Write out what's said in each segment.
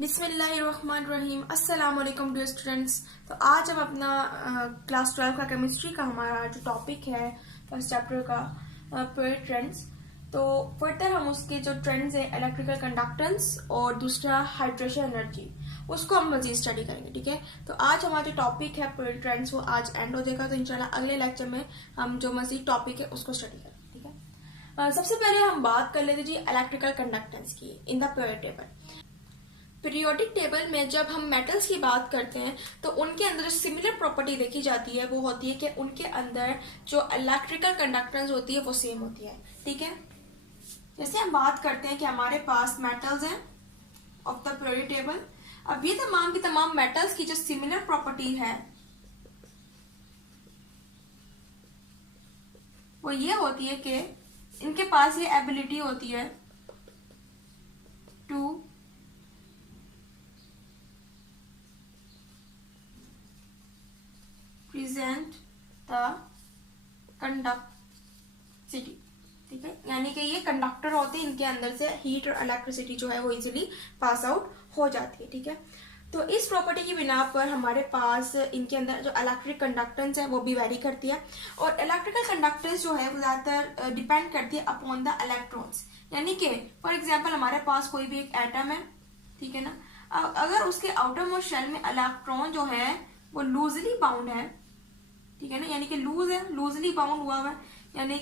बिस्मिल्लाहिर्रहमानिर्रहीम। अस्सलाम वालेकुम डियर स्टूडेंट्स। तो आज हम अपना क्लास 12 का केमिस्ट्री का हमारा जो टॉपिक है फर्स्ट चैप्टर का पेयर ट्रेंड्स, तो फर्दर हम उसके जो ट्रेंड्स है इलेक्ट्रिकल कंडक्टेंस और दूसरा हाइड्रेशन एनर्जी, उसको हम मजीद स्टडी करेंगे। ठीक है, तो आज हमारा जो टॉपिक है पेयर ट्रेंड्स वो आज एंड हो जाएगा। तो इंशाल्लाह अगले लेक्चर में हम जो मजीद टॉपिक है उसको स्टडी करेंगे। ठीक है, सबसे पहले हम बात कर लेते जी इलेक्ट्रिकल कंडक्टेंस की in the periodic table. Periodic table में जब हम मेटल्स की बात करते हैं तो उनके अंदर जो सिमिलर प्रॉपर्टी देखी जाती है वो होती है कि उनके अंदर जो इलेक्ट्रिकल कंडक्टेंस होती है वो सेम होती है। ठीक है, जैसे हम बात करते हैं कि हमारे पास मेटल्स हैं ऑफ द पीरियोडिक टेबल। अब ये तमाम की तमाम मेटल्स की जो सिमिलर प्रॉपर्टी है वो ये होती है कि इनके पास ये एबिलिटी होती है टू प्रेजेंट द कंडक्टिविटी। ठीक है, यानी कि ये कंडक्टर होते हैं, इनके अंदर से हीट और इलेक्ट्रिसिटी जो है वो इजीली पास आउट हो जाती है। ठीक है, तो इस प्रॉपर्टी की बिना पर हमारे पास इनके अंदर जो इलेक्ट्रिक कंडक्टेंस है वो भी वेरी करती है। और इलेक्ट्रिकल कंडक्टेंस जो है वो ज्यादातर डिपेंड करती है अपॉन द इलेक्ट्रॉन्स। यानी कि फॉर एग्जाम्पल हमारे पास कोई भी एक एटम है, ठीक है ना, अगर उसके आउटर मोस्ट शेल में इलेक्ट्रॉन जो है वो लूजली बाउंड है, ठीक है ना, यानी कि लूज है, लूजली बाउंड हुआ है, यानी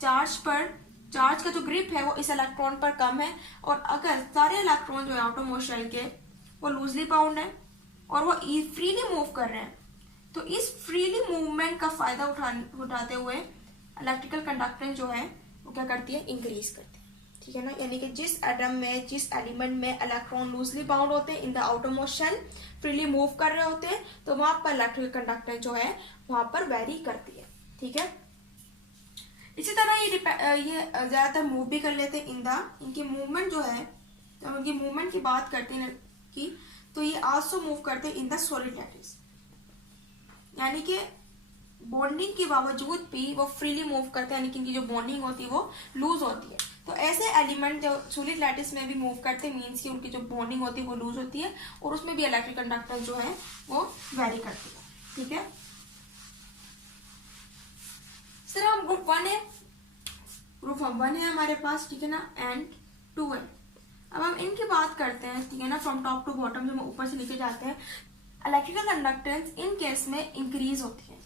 चार्ज का जो ग्रिप है वो इस इलेक्ट्रॉन पर कम है। और अगर सारे इलेक्ट्रॉन जो है आउटर मोस्ट शेल के वो लूजली बाउंड है और वो फ्रीली मूव कर रहे हैं, तो इस फ्रीली मूवमेंट का फायदा उठाते हुए इलेक्ट्रिकल कंडक्टेंस जो है वो क्या करती है, इंक्रीज करती है। ठीक है ना, यानी कि जिस एटम में, जिस एलिमेंट में इलेक्ट्रॉन लूजली बाउंड होते हैं in the outer most shell, freely move कर रहे होते हैं, तो वहां पर इलेक्ट्रिकल कंडक्टेंस जो है वहां पर वेरी करती है। ठीक है, इसी तरह ये ज्यादातर मूव भी कर लेते हैं इनकी मूवमेंट जो है, जब उनकी मूवमेंट की बात करते हैं तो ये आल्सो मूव करते हैं इन द सॉलिड लैटिस, यानी कि बॉन्डिंग के बावजूद भी वो फ्रीली मूव करते हैं, यानी कि इनकी जो बॉन्डिंग होती है वो लूज होती है। तो ऐसे एलिमेंट जो सॉलिड लैटिस में भी मूव करते हैं, मीन्स कि उनकी जो बॉन्डिंग होती है वो लूज होती है और उसमें भी इलेक्ट्रिक कंडक्टेंस जो है वो वेरी करती है। ठीक है, इस तरह हम ग्रुप वन है हमारे पास, ठीक है ना, एंड 2 है। अब हम इनकी बात करते हैं, ठीक है ना, फ्रॉम टॉप टू बॉटम जब हम ऊपर से नीचे जाते हैं, इलेक्ट्रिकल कंडक्टेंस इन केस में इंक्रीज होती है।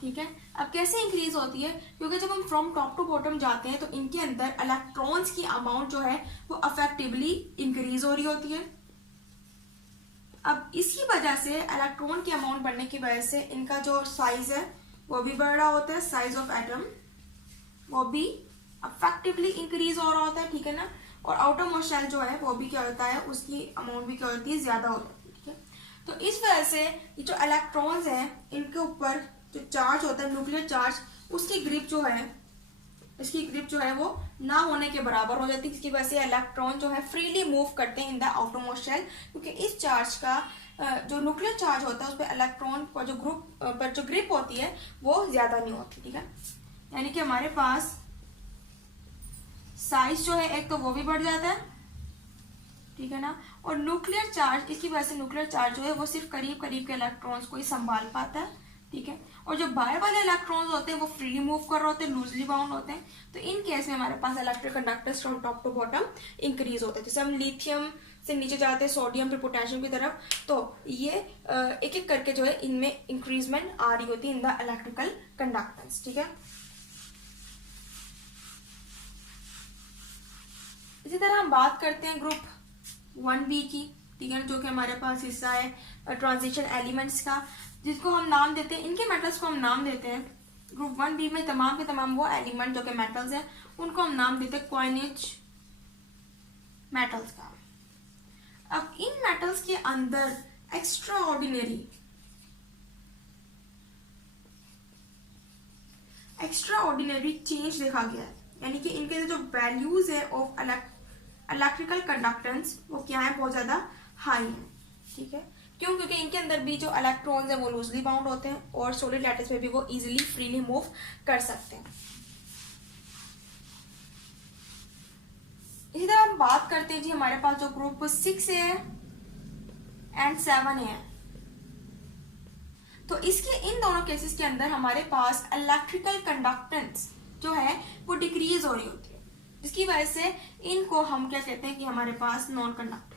ठीक है, अब कैसे इंक्रीज होती है, क्योंकि जब हम फ्रॉम टॉप टू बॉटम जाते हैं तो इनके अंदर इलेक्ट्रॉन्स की अमाउंट जो है वो अफेक्टिवली इंक्रीज हो रही होती है। अब इसकी वजह से इलेक्ट्रॉन की अमाउंट बढ़ने की वजह से इनका जो साइज है वो भी बढ़ रहा होता है, साइज ऑफ एटम वो भी अफेक्टिवली इंक्रीज हो रहा होता है। ठीक है ना, और आउटर मोस्ट शेल जो है वो भी क्या होता है, उसकी अमाउंट भी क्या होती है, ज्यादा हो जाती है। ठीक है, तो इस वजह से ये जो इलेक्ट्रॉन्स हैं इनके ऊपर जो चार्ज होता है, न्यूक्लियर चार्ज, उसकी ग्रिप जो है, इसकी ग्रिप जो है वो ना होने के बराबर हो जाती है। इसकी वजह से इलेक्ट्रॉन जो है फ्रीली मूव करते हैं in the outer most shell, क्योंकि इस चार्ज का जो न्यूक्लियर चार्ज होता है उस पर इलेक्ट्रॉन पर जो ग्रिप होती है वो ज्यादा नहीं होती। ठीक है, यानी कि हमारे पास साइज जो है एक तो वो भी बढ़ जाता है, ठीक है ना, और न्यूक्लियर चार्ज, इसकी वजह से न्यूक्लियर चार्ज जो है वो सिर्फ करीब करीब के इलेक्ट्रॉन्स को ही संभाल पाता है। ठीक है, और जो बाहर वाले इलेक्ट्रॉन्स होते हैं वो फ्रीली मूव कर रहे होते हैं, लूजली बाउंड होते हैं। तो इन केस में हमारे पास electric conductance from top to bottom increase होता है। जैसे हम लिथियम से नीचे जाते हैं सोडियम फिर पोटेशियम की तरफ, तो ये एक एक करके जो है इनमें इंक्रीजमेंट आ रही होती है इन द इलेक्ट्रिकल कंडक्टेंस। ठीक है, इसी तरह हम बात करते हैं ग्रुप 1B की, ठीक है, जो कि हमारे पास हिस्सा है ट्रांजिशन एलिमेंट्स का, जिसको हम नाम देते हैं, इनके मेटल्स को हम नाम देते हैं। ग्रुप 1B में तमाम के तमाम वो एलिमेंट जो कि मेटल्स हैं उनको हम नाम देते हैं कॉइनेज मेटल्स का। अब इन मेटल्स के अंदर एक्स्ट्रा ऑर्डिनरी चेंज देखा गया है, यानी कि इनके जो वैल्यूज है ऑफ इलेक्ट्रिकल कंडक्टेंस वो क्या है, बहुत ज्यादा हाई है। ठीक है, क्यों, क्योंकि इनके अंदर भी जो इलेक्ट्रॉन्स है वो लूजली बाउंड होते हैं और सॉलिड लैटिस में भी वो इजीली फ्रीली मूव कर सकते हैं। इसी तरह हम बात करते हैं जी हमारे पास जो ग्रुप 6A है एंड 7A है, तो इसके इन दोनों केसेस के अंदर हमारे पास इलेक्ट्रिकल कंडक्टेंस जो है वो डिक्रीज हो रही होती है, जिसकी वजह से इनको हम क्या कहते हैं कि हमारे पास नॉन कंडक्टर।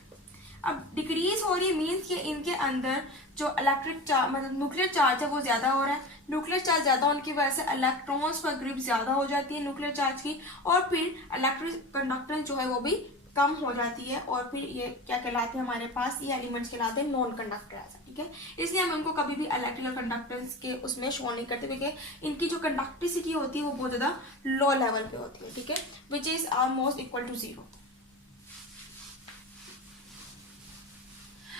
अब डिक्रीज हो रही मीन्स कि इनके अंदर जो इलेक्ट्रिक चार्ज मतलब न्यूक्लियर चार्ज है वो ज्यादा हो रहा है। न्यूक्लियर चार्ज ज्यादा होने की वजह से इलेक्ट्रॉन्स पर ग्रिप ज्यादा हो जाती है न्यूक्लियर चार्ज की, और फिर इलेक्ट्रिक कंडक्टेंस जो है वो भी कम हो जाती है, और फिर ये क्या कहलाते हैं हमारे पास, ये एलिमेंट्स कहलाते हैं नॉन कंडक्टर ऐसा, ठीक है। इसलिए हम इनको कभी भी इलेक्ट्रिकल कंडक्टेंस के उसमें शो नहीं करते, क्योंकि इनकी जो कंडक्टिविटी होती है वो बहुत ज्यादा लो लेवल पे होती है, ठीक है, which is almost equal to 0।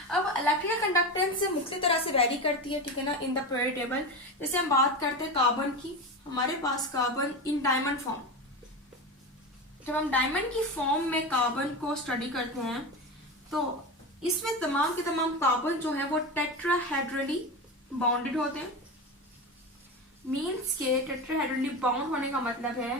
अब इलेक्ट्रिकल कंडक्टेंस मुख्तलिफ तरह से वेरी करती है, ठीक है ना, इन द पीरियड टेबल। जैसे हम बात करते हैं कार्बन की, हमारे पास कार्बन इन डायमंड फॉर्म, जब हम डायमंड की फॉर्म में कार्बन को स्टडी करते हैं तो इसमें तमाम के तमाम कार्बन जो है वो टेट्राहेड्रली बाउंडेड होते हैं। मीन्स के टेट्राहेड्रली बाउंड होने का मतलब है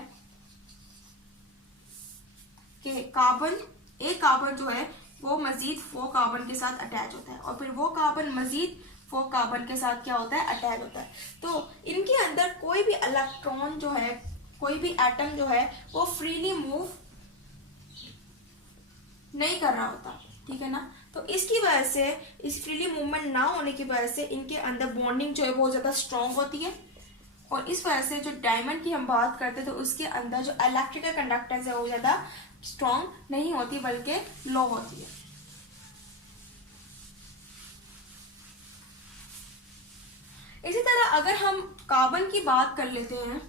कि कार्बन जो है वो मजीद 4 कार्बन के साथ अटैच होता है, और फिर वो कार्बन मजीद 4 कार्बन के साथ क्या होता है, अटैच होता है। तो इनके अंदर कोई भी इलेक्ट्रॉन जो है, कोई भी एटम जो है वो फ्रीली मूव नहीं कर रहा होता, ठीक है ना। तो इसकी वजह से, इस फ्रीली मूवमेंट ना होने की वजह से इनके अंदर बॉन्डिंग जो है बहुत ज्यादा स्ट्रांग होती है, और इस वजह से जो डायमंड की हम बात करते हैं तो उसके अंदर जो इलेक्ट्रिकल कंडक्टेंस है वो ज्यादा स्ट्रांग नहीं होती बल्कि लो होती है। इसी तरह अगर हम कार्बन की बात कर लेते हैं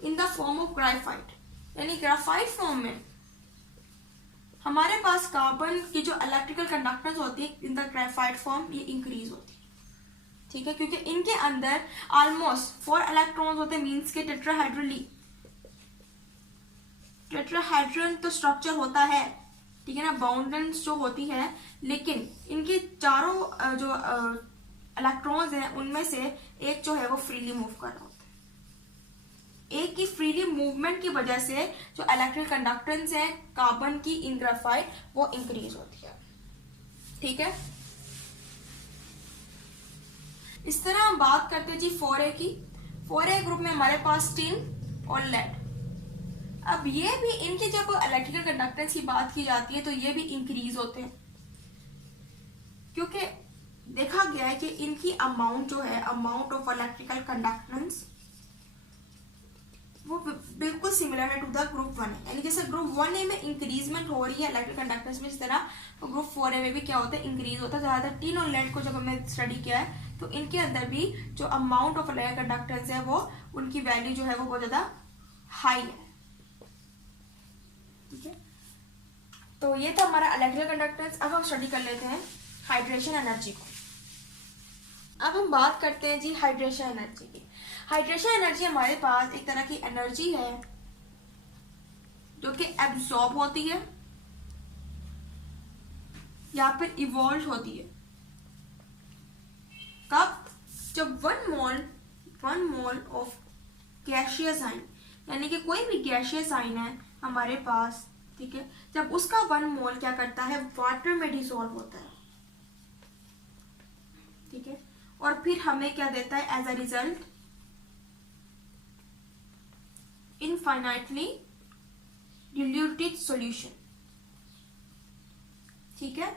in the form of graphite, यानी ग्राफाइट फॉर्म में हमारे पास कार्बन की जो इलेक्ट्रिकल कंडक्टेंस होती है इन द ग्राफाइट फॉर्म ये इंक्रीज होती है, ठीक है, क्योंकि इनके अंदर ऑलमोस्ट 4 इलेक्ट्रॉन्स होते हैं। मीन्स के टेट्राहेड्रन तो स्ट्रक्चर होता है, ठीक है ना, बाउंडेंस जो होती है, लेकिन इनके चारों जो इलेक्ट्रॉन्स हैं उनमें से एक जो है वो फ्रीली मूव कर रहा होता है। एक की फ्रीली मूवमेंट की वजह से जो इलेक्ट्रिकल कंडक्टेंस है कार्बन की इन ग्राफाइट वो इंक्रीज होती है, ठीक है। इस तरह हम बात करते हैं जी 4A की। 4A ग्रुप में हमारे पास टिन और लेड। अब ये भी इनके जब इलेक्ट्रिकल कंडक्टेंस की बात की जाती है तो ये भी इंक्रीज होते हैं, क्योंकि देखा गया है कि इनकी अमाउंट जो है, अमाउंट ऑफ इलेक्ट्रिकल कंडक्टेंस वो बिल्कुल सिमिलर है टू द ग्रुप 1A। यानी जैसे ग्रुप 1A में इंक्रीजमेंट हो रही है इलेक्ट्रिकल कंडक्टेंस में, इस तरह तो ग्रुप 4A में भी क्या होता है, इंक्रीज होता है। ज्यादातर टिन और लेड को जब हमने स्टडी किया है तो इनके अंदर भी जो अमाउंट ऑफ इलेक्ट्रिकल कंडक्टेंस है वो उनकी वैल्यू जो है वो बहुत ज्यादा हाई है, ठीक है। तो ये था हमारा इलेक्ट्रिकल कंडक्टेंस। अब हम स्टडी कर लेते हैं हाइड्रेशन एनर्जी को। अब हम बात करते हैं जी हाइड्रेशन एनर्जी की। हाइड्रेशन एनर्जी हमारे पास एक तरह की एनर्जी है जो कि एब्सॉर्ब होती है या फिर इवॉल्व होती है। कब? जब 1 मोल ऑफ गैसियस आयन, यानी कि कोई भी गैसियस आयन है हमारे पास, ठीक है, जब उसका 1 मोल क्या करता है, वाटर में डिसॉल्व होता है, ठीक है, और फिर हमें क्या देता है as a result infinitely diluted solution, ठीक है।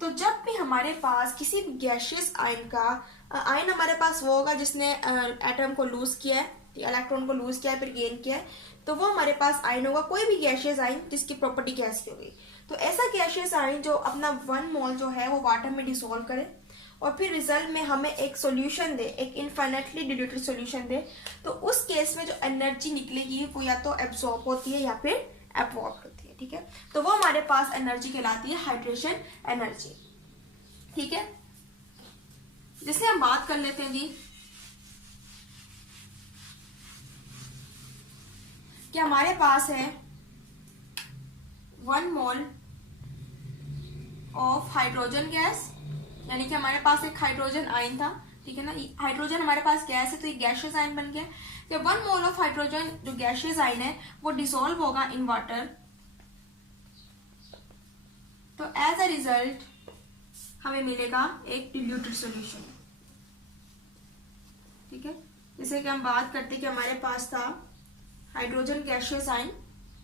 तो जब भी हमारे पास किसी भी गैसियस आयन का आयन हमारे पास वो होगा जिसने एटम को लूज किया है, इलेक्ट्रॉन को लूज किया है फिर गेन किया है, तो वो हमारे पास आयन होगा कोई भी गैसियस आयन जिसकी प्रॉपर्टी गैस की होगी। तो ऐसा गैसियस आयन जो अपना 1 मोल जो है वो वाटर में डिसॉल्व करे और फिर रिजल्ट में हमें एक सॉल्यूशन दे, एक इनफाइनाइटली डिल्यूटेड सॉल्यूशन दे, तो उस केस में जो एनर्जी निकलेगी वो या तो एब्सॉर्ब होती है या फिर एब्जॉर्ब होती है, ठीक है। तो वो हमारे पास एनर्जी कहलाती है हाइड्रेशन एनर्जी, ठीक है। जैसे हम बात कर लेते हैं जी कि हमारे पास है 1 मोल ऑफ हाइड्रोजन गैस, यानी कि हमारे पास एक हाइड्रोजन आयन था, ठीक है ना। हाइड्रोजन हमारे पास गैस है तो ये गैशियस आयन बन गया। जब 1 मोल ऑफ हाइड्रोजन जो गैशियस आयन है वो डिसॉल्व होगा इन वाटर, तो एज अ रिजल्ट हमें मिलेगा एक डिल्यूटेड सॉल्यूशन। ठीक है, जैसे कि हम बात करते कि हमारे पास था hydrogen gaseous ion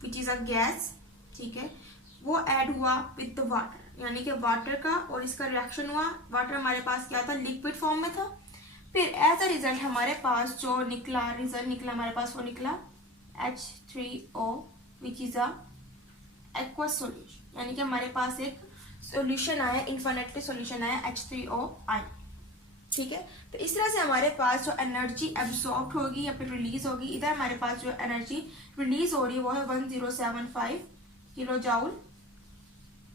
which is a gas, ठीक है, वो ऐड हुआ विद द वाटर, यानी कि वाटर का और इसका रिएक्शन हुआ। वाटर हमारे पास क्या था, लिक्विड फॉर्म में था। फिर एज अ रिजल्ट हमारे पास जो निकला, रिजल्ट निकला हमारे पास, वो निकला H3O which is a aqueous solution, यानी कि हमारे पास एक सॉल्यूशन आया, इन्फिनिटली सॉल्यूशन आया H3O आयन। ठीक है, तो इस तरह से हमारे पास जो एनर्जी एब्सॉर्ब होगी या फिर रिलीज होगी, इधर हमारे पास जो एनर्जी रिलीज हो रही है वो है 1075 किलो जाउल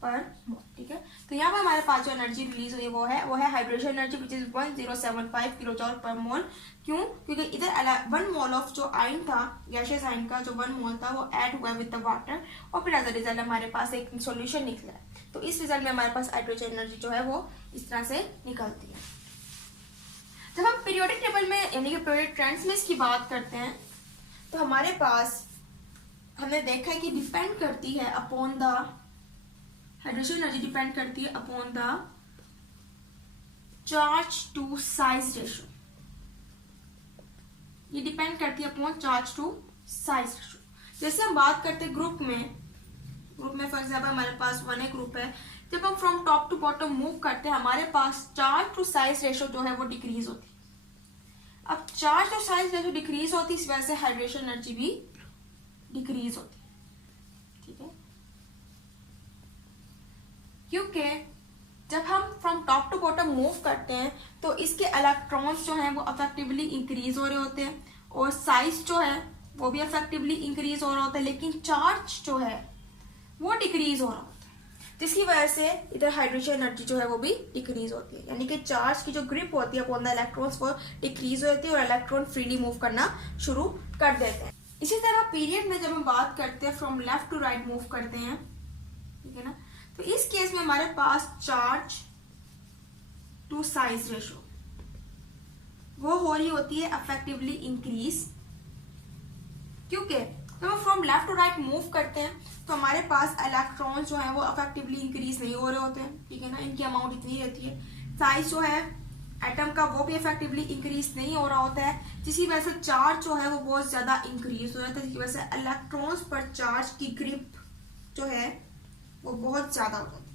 पर मोल। ठीक है, तो यहाँ पर हमारे पास जो एनर्जी रिलीज हुई है वो है hydrogen energy which is 1075 kilo joule per mole. क्यों? क्योंकि इधर 1 मोल ऑफ जो आयन था, गैशियस आयन का जो 1 मोल था, वो ऐड हुआ विद द वाटर और फिर एज अ रिजल्ट हमारे पास एक सॉल्यूशन निकला है। तो इस रिजल्ट में हमारे पास हाइड्रोजन एनर्जी जो है वो इस तरह से निकलती है। जब हम पीरियोडिक टेबल में यानी कि पीरियोडिक ट्रेंड्स में इसकी बात करते हैं तो हमारे पास हमने देखा है कि डिपेंड करती है upon the hydrogen energy, depend करती है upon the charge to size ratio. ये डिपेंड करती है upon charge to size ratio. जैसे हम बात करते हैं ग्रुप में फॉर एग्जाम्पल हमारे पास 1A ग्रुप है, जब हम from top to bottom move करते हैं हमारे पास चार्ज टू साइज रेशो जो है वो डिक्रीज होती है। अब charge to size ratio decrease होती है, इस वजह से हाइड्रोजन एनर्जी भी डिक्रीज होती है। ठीक है, क्योंकि जब हम from top to bottom move करते हैं तो इसके इलेक्ट्रॉन्स जो हैं वो अफेक्टिवली इंक्रीज हो रहे होते हैं और साइज जो है वो भी अफेक्टिवली इंक्रीज हो रहा होता है, लेकिन चार्ज जो है वो डिक्रीज हो रहा होता है, जिसकी वजह से इधर हाइड्रोजन एनर्जी जो है वो भी डिक्रीज होती है। यानी कि चार्ज की जो ग्रिप होती है अपॉन द इलेक्ट्रॉन्स वो डिक्रीज होती है और इलेक्ट्रॉन फ्रीली मूव करना शुरू कर देते हैं। इसी तरह पीरियड में जब हम बात करते हैं from left to right move करते हैं, ठीक है ना, तो इस केस में हमारे पास चार्ज टू साइज रेशो वो हो रही होती है अफेक्टिवली इंक्रीज, क्योंकि जब हम from left to right move करते हैं तो हमारे पास इलेक्ट्रॉन्स जो है वो अफेक्टिवली इंक्रीज नहीं हो रहे होते हैं। ठीक है ना, इनकी अमाउंट इतनी रहती है। साइज जो है एटम का वो भी इफेक्टिवली इंक्रीज नहीं हो रहा होता है, जिसकी वजह से चार्ज जो है वो बहुत ज्यादा इंक्रीज हो रहा है, जिसकी वजह से इलेक्ट्रॉन्स पर चार्ज की ग्रिप जो है वो बहुत ज्यादा हो जाती है।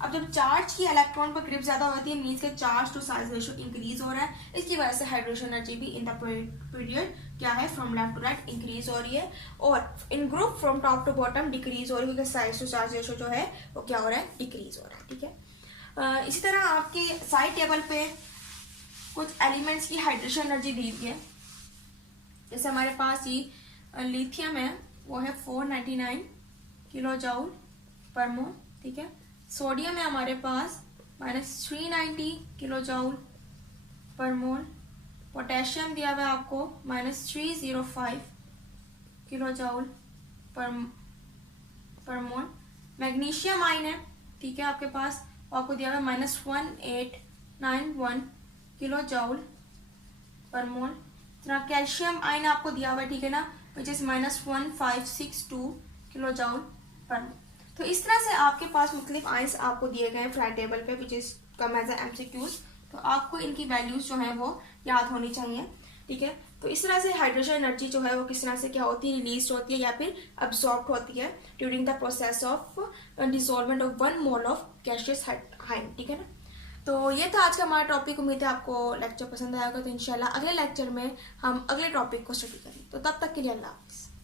अब जब चार्ज की इलेक्ट्रॉन पर ग्रिप ज्यादा होती है मीन्स के charge to size ratio increase हो रहा है, इसकी वजह से हाइड्रोजन एनर्जी भी इन द पीरियड क्या है from left to right increase हो रही है और in group from top to bottom decrease हो रही है, क्योंकि साइज टू चार्ज रेशो जो है वो क्या हो रहा है, डिक्रीज हो रहा है। ठीक है, इसी तरह आपके साइड टेबल पे कुछ एलिमेंट्स की हाइड्रोजन एनर्जी दी हुई है। जैसे हमारे पास ये लिथियम है वो है 499 किलो जाउल पर मोल। ठीक है, सोडियम है हमारे पास -390 किलो जाउल पर मोल। पोटेशियम दिया हुआ है आपको -305 किलो जाउल पर मोल। मैग्नीशियम आयन है, ठीक है, आपके पास आपको दिया हुआ है -1891 किलो जाउल पर मोल। तरह कैल्शियम आयन आपको दिया हुआ है, ठीक है ना, which is -1562 kilo joule per मोल। तो इस तरह से आपके पास मुख्तलिफ आयंस आपको दिए गए हैं फ्राइड टेबल पे which is come as MCQs, तो आपको इनकी वैल्यूज जो है वो याद होनी चाहिए। ठीक है, तो इस तरह से हाइड्रोजन एनर्जी जो है वो किस तरह से क्या होती है, रिलीज होती है या फिर अब्सॉर्ब होती है during the process of dissolvement of 1 mole of gaseous ion. ठीक है ना, तो ये था आज का हमारा टॉपिक। उम्मीद है आपको लेक्चर पसंद आएगा, तो इंशाल्लाह अगले लेक्चर में हम अगले टॉपिक को स्टडी करेंगे। तो तब तक के लिए अल्लाह हाफिज़।